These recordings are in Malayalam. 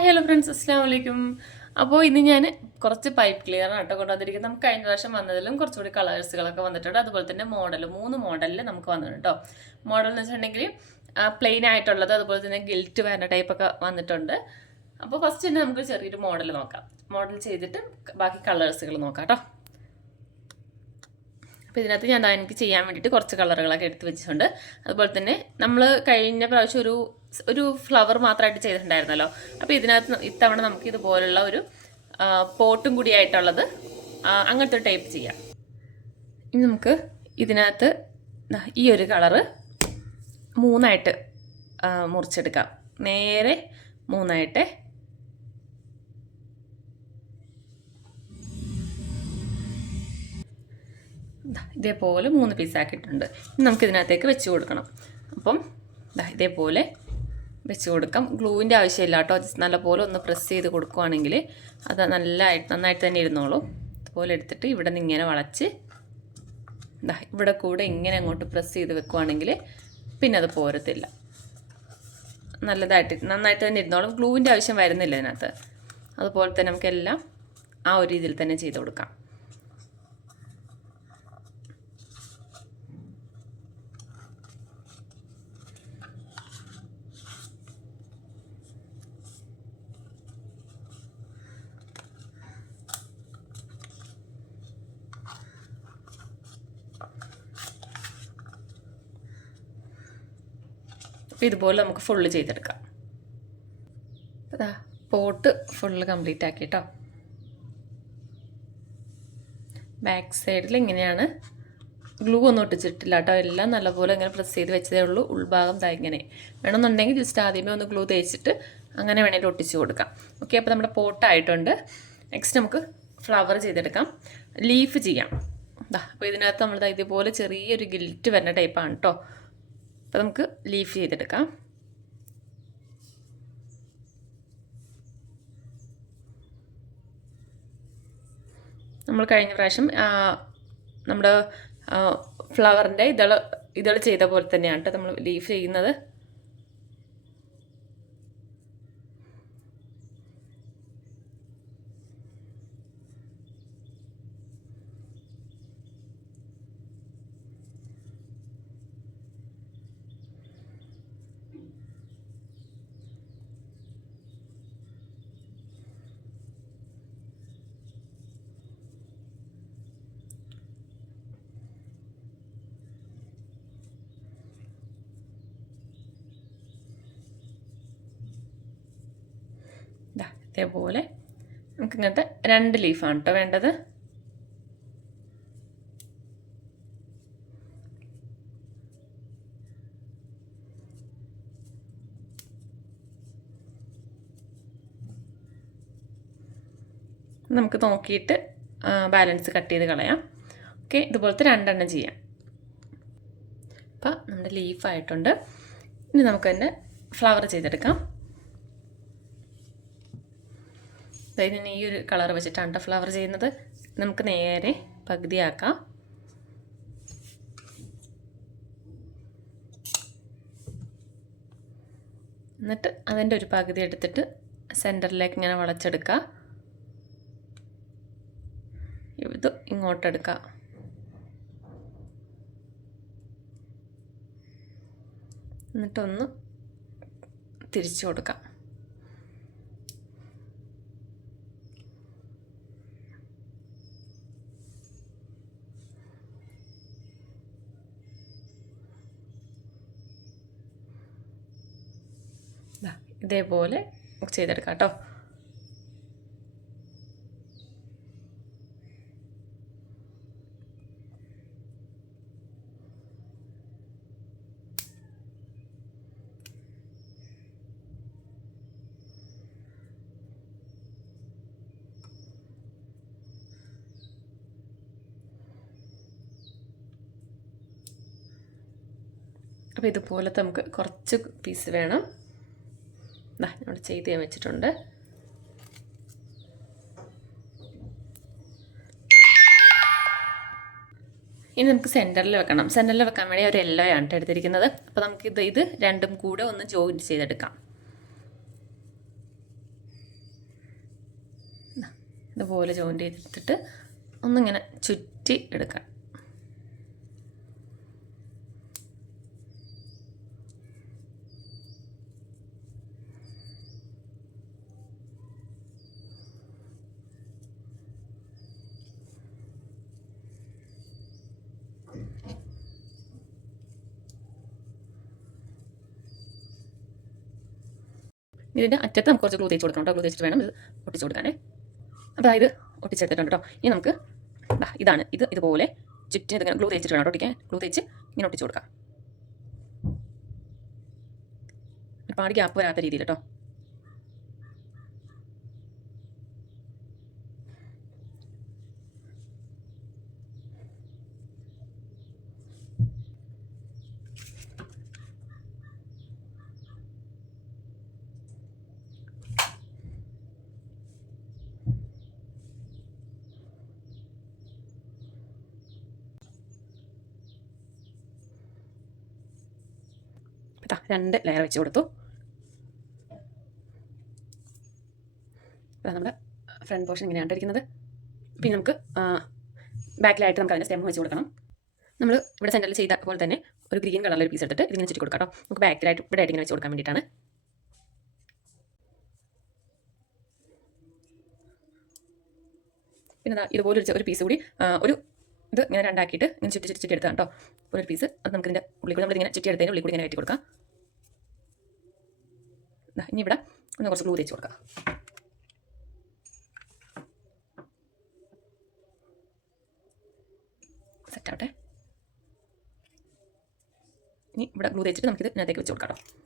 ഹായ് ഹലോ ഫ്രണ്ട്സ്, അസ്സാം വലൈക്കും. അപ്പോൾ ഇന്ന് ഞാൻ കുറച്ച് പൈപ്പ് ക്ലിയർ ആട്ടോ കൊണ്ടുവന്നിരിക്കുന്നത്. നമുക്ക് കഴിഞ്ഞ പ്രാവശ്യം വന്നതിലും കുറച്ചുകൂടി കളേഴ്സുകളൊക്കെ വന്നിട്ടുണ്ട്. അതുപോലെ തന്നെ മോഡൽ 3 മോഡലിൽ നമുക്ക് വന്നിട്ടുണ്ട് കേട്ടോ. മോഡൽ എന്ന് വെച്ചിട്ടുണ്ടെങ്കിൽ പ്ലെയിൻ ആയിട്ടുള്ളത്, അതുപോലെ തന്നെ ഗിൽറ്റ് വരുന്ന ടൈപ്പൊക്കെ വന്നിട്ടുണ്ട്. അപ്പോൾ ഫസ്റ്റ് തന്നെ നമുക്ക് ചെറിയൊരു മോഡൽ നോക്കാം. മോഡൽ ചെയ്തിട്ട് ബാക്കി കളേഴ്സുകൾ നോക്കാം കേട്ടോ. അപ്പോൾ ഇതിനകത്ത് ഞാൻ എനിക്ക് ചെയ്യാൻ വേണ്ടിയിട്ട് കുറച്ച് കളറുകളൊക്കെ എടുത്ത് വെച്ചിട്ടുണ്ട്. അതുപോലെ തന്നെ നമ്മൾ കഴിഞ്ഞ പ്രാവശ്യം ഒരു ഫ്ലവർ മാത്രമായിട്ട് ചെയ്തിട്ടുണ്ടായിരുന്നല്ലോ. അപ്പോൾ ഇതിനകത്ത് ഇത്തവണ നമുക്ക് ഇതുപോലുള്ള ഒരു പോട്ടും കൂടി ആയിട്ടുള്ളത് അങ്ങനത്തെ ഒരു ടൈപ്പ് ചെയ്യാം. ഇനി നമുക്ക് ഇതിനകത്ത് ഈ ഒരു കളറ് 3ആയിട്ട് മുറിച്ചെടുക്കാം. നേരെ 3ആയിട്ട് ഇതേപോലെ 3 പീസാക്കിയിട്ടുണ്ട്. ഇനി നമുക്കിതിനകത്തേക്ക് വെച്ച് കൊടുക്കണം. അപ്പം ഇതേപോലെ വെച്ച് കൊടുക്കാം. ഗ്ലൂവിൻ്റെ ആവശ്യമില്ല കേട്ടോ. നല്ലപോലെ ഒന്ന് പ്രസ് ചെയ്ത് കൊടുക്കുകയാണെങ്കിൽ അത് നന്നായിട്ട് തന്നെ ഇരുന്നോളൂ. അതുപോലെ എടുത്തിട്ട് ഇവിടെ നിന്ന് ഇങ്ങനെ വളച്ച് ഇവിടെ കൂടെ ഇങ്ങനെ അങ്ങോട്ട് പ്രസ് ചെയ്ത് വെക്കുകയാണെങ്കിൽ പിന്നെ അത് പോരത്തില്ല. നന്നായിട്ട് തന്നെ ഇരുന്നോളും. ഗ്ലൂവിൻ്റെ ആവശ്യം വരുന്നില്ല ഇതിനകത്ത്. അതുപോലെ തന്നെ നമുക്കെല്ലാം ആ ഒരു രീതിയിൽ തന്നെ ചെയ്ത് കൊടുക്കാം. ഇതുപോലെ നമുക്ക് ഫുള്ള് ചെയ്തെടുക്കാം. അതാ പോട്ട് ഫുള്ള് കംപ്ലീറ്റ് ആക്കി കേട്ടോ. ബാക്ക് സൈഡിൽ ഇങ്ങനെയാണ്. ഗ്ലൂ ഒന്നും ഒട്ടിച്ചിട്ടില്ല കേട്ടോ. എല്ലാം നല്ലപോലെ ഇങ്ങനെ പ്രസ് ചെയ്ത് വെച്ചതേ ഉള്ളൂ. ഉൾഭാഗം ഇങ്ങനെ വേണമെന്നുണ്ടെങ്കിൽ ജസ്റ്റ് ആദ്യമേ ഒന്ന് ഗ്ലൂ തേച്ചിട്ട് അങ്ങനെ വേണമെങ്കിൽ ഒട്ടിച്ച് കൊടുക്കാം. ഓക്കെ, അപ്പോൾ നമ്മുടെ പോട്ടായിട്ടുണ്ട്. നെക്സ്റ്റ് നമുക്ക് ഫ്ലവർ ചെയ്തെടുക്കാം. ലീഫ് ചെയ്യാം. അപ്പോൾ ഇതിനകത്ത് നമ്മൾ ഇതുപോലെ ചെറിയൊരു ഗിൽറ്റ് വരുന്ന ടൈപ്പാണ് കേട്ടോ. അപ്പോൾ നമുക്ക് ലീഫ് ചെയ്തെടുക്കാം. നമ്മൾ കഴിഞ്ഞ പ്രാവശ്യം നമ്മുടെ ഫ്ലവറിൻ്റെ ഇതൾ ചെയ്ത പോലെ തന്നെയാണ് കേട്ടോ നമ്മൾ ലീഫ് ചെയ്യുന്നത്. ഇതേപോലെ നമുക്ക് ഇങ്ങനത്തെ 2 ലീഫാണ് കേട്ടോ വേണ്ടത്. നമുക്ക് നോക്കിയിട്ട് ബാലൻസ് കട്ട് ചെയ്ത് കളയാം. ഓക്കെ, ഇതുപോലത്തെ 2 എണ്ണം ചെയ്യാം. അപ്പോൾ നമ്മുടെ ലീഫായിട്ടുണ്ട്. ഇനി നമുക്ക് തന്നെ ഫ്ലവർ ചെയ്തെടുക്കാം. ഇതിന് ഈ ഒരു കളർ വെച്ചിട്ടാണ് ഫ്ലവർ ചെയ്യുന്നത്. നമുക്ക് നേരെ പകുതിയാക്കാം. എന്നിട്ട് അതിൻ്റെ ഒരു പകുതി എടുത്തിട്ട് സെൻറ്ററിലേക്ക് ഇങ്ങനെ വളച്ചെടുക്കുക. ഇത് ഇങ്ങോട്ടെടുക്കുക. എന്നിട്ടൊന്ന് തിരിച്ചു കൊടുക്കാം. ഇതേപോലെ ചെയ്തെടുക്കാം കേട്ടോ. അപ്പോൾ ഇതുപോലത്തെ നമുക്ക് കുറച്ച് പീസ് വേണം. ഇവിടെ ചെയ്ത് ഞാൻ വെച്ചിട്ടുണ്ട്. ഇനി നമുക്ക് സെൻറ്ററിൽ വെക്കണം. സെൻറ്ററിൽ വെക്കാൻ വേണ്ടി ഒരു യെല്ലോ ആണ് എടുത്തിരിക്കുന്നത്. അപ്പോൾ നമുക്ക് ഇത് രണ്ടും കൂടെ ഒന്ന് ജോയിൻറ്റ് ചെയ്തെടുക്കാം. ഇതുപോലെ ജോയിൻ്റ് ചെയ്തിട്ട് ഒന്നിങ്ങനെ ചുറ്റി എടുക്കാം. ഇതിൻ്റെ അറ്റത്ത് നമുക്ക് കുറച്ച് ഗ്ലൂ തേച്ച് കൊടുക്കണം കേട്ടോ. ഗ്ലൂ തേച്ചിട്ട് വേണം ഇത് ഒട്ടിച്ച് കൊടുക്കാനേ. അപ്പോൾ ഇത് ഒട്ടിച്ചെടുത്തിട്ടുണ്ട് കേട്ടോ. ഇനി നമുക്ക് ഇതാണ് ഇതുപോലെ ചുറ്റിന് ഇതിങ്ങനെ ഗ്ലൂ തേച്ചിട്ട് വേണം ഒട്ടിക്കാൻ. ഗ്ലൂ തേച്ച് ഇങ്ങനെ ഒട്ടിച്ച് കൊടുക്കാം. ഒരുപാട് ഗ്യാപ്പ് വരാത്ത രീതിയിൽ കേട്ടോ. രണ്ട് ലെയർ വെച്ച് കൊടുത്തു. നമ്മുടെ ഫ്രണ്ട് പോർഷൻ ഇങ്ങനെയാണ് ഇരിക്കുന്നത്. പിന്നെ നമുക്ക് ബാക്കിലായിട്ട് നമുക്ക് അതിൻ്റെ സ്റ്റെം വെച്ച് കൊടുക്കണം. നമ്മൾ ഇവിടെ സെൻറ്ററിൽ ചെയ്ത പോലെ തന്നെ ഒരു ഗ്രീൻ കളറിൽ ഒരു പീസ് എടുത്തിട്ട് ഇതിങ്ങനെ ചുറ്റി കൊടുക്കാം കേട്ടോ. നമുക്ക് ബാക്കിലായിട്ട് ഇവിടെ ആയിട്ട് ഇങ്ങനെ വെച്ച് കൊടുക്കാൻ വേണ്ടിയിട്ടാണ്. പിന്നെ ഇതുപോലെ ഒരു പീസ് കൂടി ഒരു ഇത് ഇങ്ങനെ രണ്ടാക്കിയിട്ട് ഇങ്ങനെ ചുറ്റി എടുത്താൽ കേട്ടോ. ഒരു പീസ് അത് നമുക്ക് ഇതിൻ്റെ ഉള്ളിൽ കൂടി നമ്മളിങ്ങനെ ചുറ്റി എടുത്തതിൻ്റെ ഉള്ളിൽ കൂടി ഇങ്ങനെ കയറ്റി കൊടുക്കാം. ഇനി ഇവിടെ ഒന്ന് കുറച്ച് ഗ്ലൂ തേച്ച് കൊടുക്കാം. സെറ്റാവട്ടെ. ഇനി ഇവിടെ ഗ്ലൂ തേച്ചിട്ട് നമുക്കിത് ഇതിനകത്തേക്ക് വെച്ച് കൊടുക്കാം കേട്ടോ.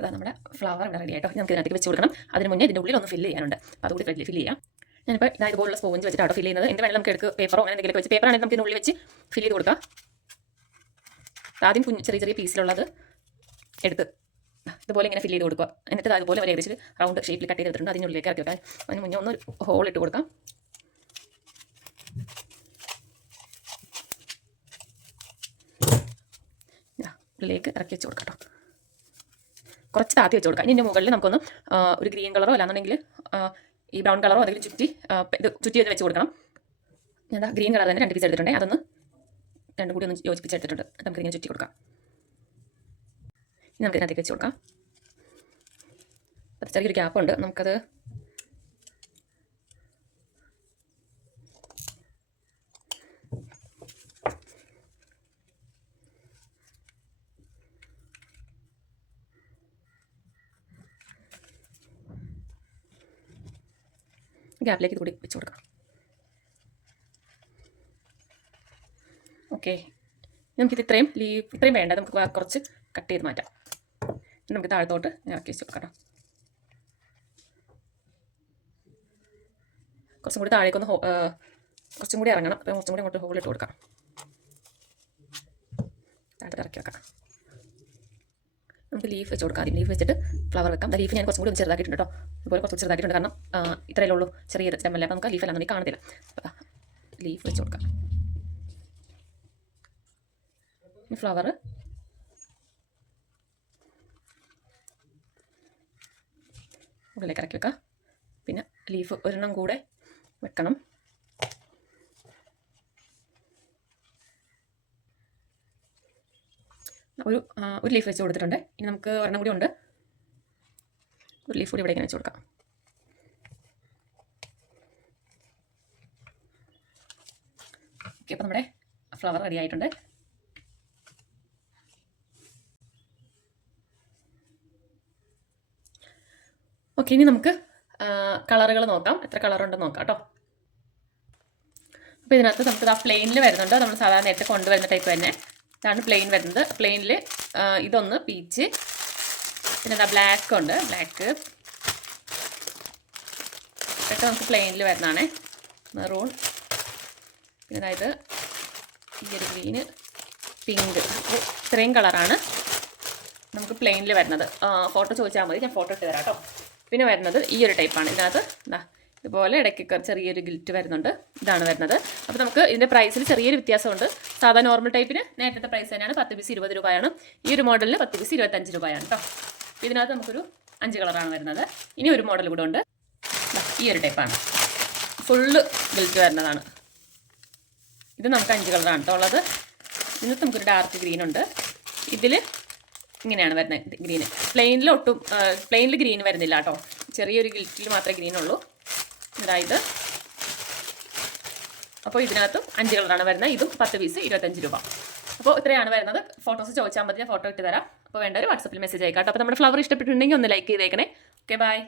അതാണ് നമ്മുടെ ഫ്ലവർ ഇവിടെ റെഡി ആയിട്ടോ. നമുക്ക് ഇതിനകത്തേക്ക് വെച്ച് കൊടുക്കണം. അതിന് മുന്നേ ഇതിൻ്റെ ഉള്ളിൽ ഒന്ന് ഫില്ല് ചെയ്യാനുണ്ട്. അപ്പോൾ അതുകൂടി ഫില്ല് ചെയ്യാം. ഞാനിപ്പോൾ ഇതുപോലുള്ള സ്പോഞ്ച് വെച്ചിട്ടാണ് ഫില്ല് ചെയ്യുന്നത്. എന്ത് വേണമെങ്കിലും നമുക്ക് എടുക്കുക, പേപ്പറോ അങ്ങനെ എന്തെങ്കിലും വെച്ച് പേപ്പറാണെങ്കിൽ നമുക്ക് ഇതിനുള്ളിൽ വെച്ച് ഫില്ല് ചെയ്ത് കൊടുക്കാം. ആദ്യം ചെറിയ ചെറിയ പീസിലുള്ളത് എടുത്ത് ഇതുപോലെ ഇങ്ങനെ ഫില്ല് ചെയ്ത് കൊടുക്കുക. എന്നിട്ട് അതുപോലെ ഒരു ഏകദേശം റൗണ്ട് ഷേപ്പിൽ കട്ട് ചെയ്തിട്ടുണ്ട്. അതിനുള്ളിലേക്ക് ഇറക്കി വെക്കാം. അതിന് മുന്നേ ഒന്ന് ഹോൾ ഇട്ട് കൊടുക്കാം. ഉള്ളിലേക്ക് ഇറക്കി വെച്ച് കൊടുക്കാം കേട്ടോ. കുറച്ച് താത്തി വെച്ച് കൊടുക്കാം. ഇതിൻ്റെ മുകളിൽ നമുക്കൊന്ന് ഒരു ഗ്രീൻ കളറോ അല്ലാന്നുണ്ടെങ്കിൽ ഈ ബ്രൗൺ കളറോ അതെങ്കിലും ചുറ്റി ചെയ്ത് വെച്ച് കൊടുക്കണം. ഞാൻ ഗ്രീൻ കളർ തന്നെ 2 പീസ് എടുത്തിട്ടുണ്ട്. അതൊന്ന് രണ്ടും കൂടി ഒന്ന് യോജിപ്പിച്ചെടുത്തിട്ടുണ്ട്. നമുക്കിങ്ങനെ ചുറ്റി കൊടുക്കാം. ഇനി നമുക്ക് ഇതിനകത്തേക്ക് വെച്ച് കൊടുക്കാം. അത് ചെറിയൊരു ഗ്യാപ്പുണ്ട്. നമുക്കത് ഗ്യാപ്പിലേക്ക് കൂടി വെച്ച് കൊടുക്കാം. ഓക്കെ, നമുക്കിത് ഇത്രയും വേണ്ട. നമുക്ക് കുറച്ച് കട്ട് ചെയ്ത് മാറ്റാം. നമുക്ക് താഴത്തോട്ട് ഇറക്കി വെച്ച് കൊടുക്കാം. കുറച്ചും കൂടി താഴേക്കൊന്ന് കുറച്ചും കൂടി ഇറങ്ങണം. അപ്പോൾ കുറച്ചും കൂടി അങ്ങോട്ട് ഹോളിട്ട് കൊടുക്കാം. താഴത്തോട്ട് ഇറക്കി വെക്കാം. നമുക്ക് ലീഫ് വെച്ച് കൊടുക്കാം. ആദ്യം ലീഫ് വെച്ചിട്ട് ഫ്ലവർ വെക്കാം. ലീഫ് ഞാൻ കുറച്ചും കൂടി ഒന്ന് ചെറുതാക്കിയിട്ടുണ്ട് കേട്ടോ. ഇതുപോലെ കുറച്ച് ചെറുതാക്കിയിട്ടുണ്ട്. കാരണം ഇത്രയേ ഉള്ളൂ, ചെറിയ സ്റ്റെമ്മല്ലേ. അപ്പോൾ നമുക്ക് ലീഫെല്ലാം കാണത്തില്ല. ലീഫ് വെച്ച് കൊടുക്കാം. ഈ ഫ്ലവർ ഉള്ളിലേക്ക് ഇറക്കി വെക്കാം. പിന്നെ ലീഫ് ഒരെണ്ണം കൂടെ വെക്കണം. ഒരു ലീഫ് വെച്ച് കൊടുത്തിട്ടുണ്ട്. ഇനി നമുക്ക് ഒരെണ്ണം കൂടി ഉണ്ട്. ഒരു ലീഫ് കൂടി ഇവിടെ ഇങ്ങനെ വെച്ച് കൊടുക്കാം. ഓക്കെ, അപ്പോൾ നമ്മുടെ ഫ്ലവർ റെഡി ആയിട്ടുണ്ട്. ഓക്കെ, ഇനി നമുക്ക് കളറുകൾ നോക്കാം. എത്ര കളറുണ്ടെന്ന് നോക്കാം കേട്ടോ. അപ്പോൾ ഇതിനകത്ത് നമുക്ക് പ്ലെയിനിൽ വരുന്നുണ്ട്. നമ്മൾ സാധാരണ നേരത്തെ കൊണ്ടുവരുന്ന ടൈപ്പ് തന്നെ ഇതാണ് പ്ലെയിൻ വരുന്നത്. പ്ലെയിനിൽ ഇതൊന്ന് പീച്ച്, പിന്നെ ബ്ലാക്ക് ഉണ്ട്. ബ്ലാക്ക് ഇതൊക്കെ നമുക്ക് പ്ലെയിനിൽ വരുന്നതാണ്. മെറൂൺ, പിന്നെ അതായത് ഈ ഒരു ഗ്രീന്, പിങ്ക്. അപ്പോൾ ഇത്രയും കളറാണ് നമുക്ക് പ്ലെയിനിൽ വരുന്നത്. ഫോട്ടോ ചോദിച്ചാൽ മതി, ഞാൻ ഫോട്ടോ ഇട്ട് തരാം കേട്ടോ. പിന്നെ വരുന്നത് ഈ ഒരു ടൈപ്പാണ്. ഇതിനകത്ത് എന്താ ഇതുപോലെ ഇടയ്ക്കൊക്കെ ചെറിയൊരു ഗിൽറ്റ് വരുന്നുണ്ട്. ഇതാണ് വരുന്നത്. അപ്പോൾ നമുക്ക് ഇതിൻ്റെ പ്രൈസിൽ ചെറിയൊരു വ്യത്യാസമുണ്ട്. സാധാ നോർമൽ ടൈപ്പിന് നേരത്തെ പ്രൈസ് തന്നെയാണ്. 10 പീസ് 20 രൂപയാണ്. ഈ ഒരു മോഡലിന് 10 പീസ് 25 രൂപയാണ് കേട്ടോ. ഇതിനകത്ത് നമുക്കൊരു 5 കളറാണ് വരുന്നത്. ഇനി ഒരു മോഡൽ കൂടെ ഉണ്ട്. ഈ ഒരു ടൈപ്പാണ്, ഫുള്ള് ഗിൽറ്റ് വരുന്നതാണ്. ഇത് നമുക്ക് 5 കളറാണ് കേട്ടോ ഉള്ളത്. ഇതിനകത്ത് നമുക്കൊരു ഡാർക്ക് ഗ്രീൻ ഉണ്ട്. ഇതിൽ ഇങ്ങനെയാണ് വരുന്നത് ഗ്രീന്. പ്ലെയിനിൽ ഗ്രീൻ വരുന്നില്ല കേട്ടോ. ചെറിയൊരു ഗിൽറ്റിൽ മാത്രമേ ഗ്രീൻ ഉള്ളൂ. അതായത് അപ്പോൾ ഇതിനകത്തും 5 കളറാണ് വരുന്നത്. ഇതും 10 പീസ് 25 രൂപ. അപ്പോൾ ഇത്രയാണ് വരുന്നത്. ഫോട്ടോസ് ചോദിച്ചാൽ മതി, ഞാൻ ഫോട്ടോ ഇട്ട് തരാം. അപ്പോൾ വേണ്ട ഒരു വാട്സപ്പിൽ മെസ്സേജ് അയക്കാം കേട്ടോ. അപ്പോൾ നമ്മുടെ ഫ്ലവർ ഇഷ്ടപ്പെട്ടിട്ടുണ്ടെങ്കിൽ ഒന്ന് ലൈക്ക് ചെയ്തേക്കണേ. Okay, by.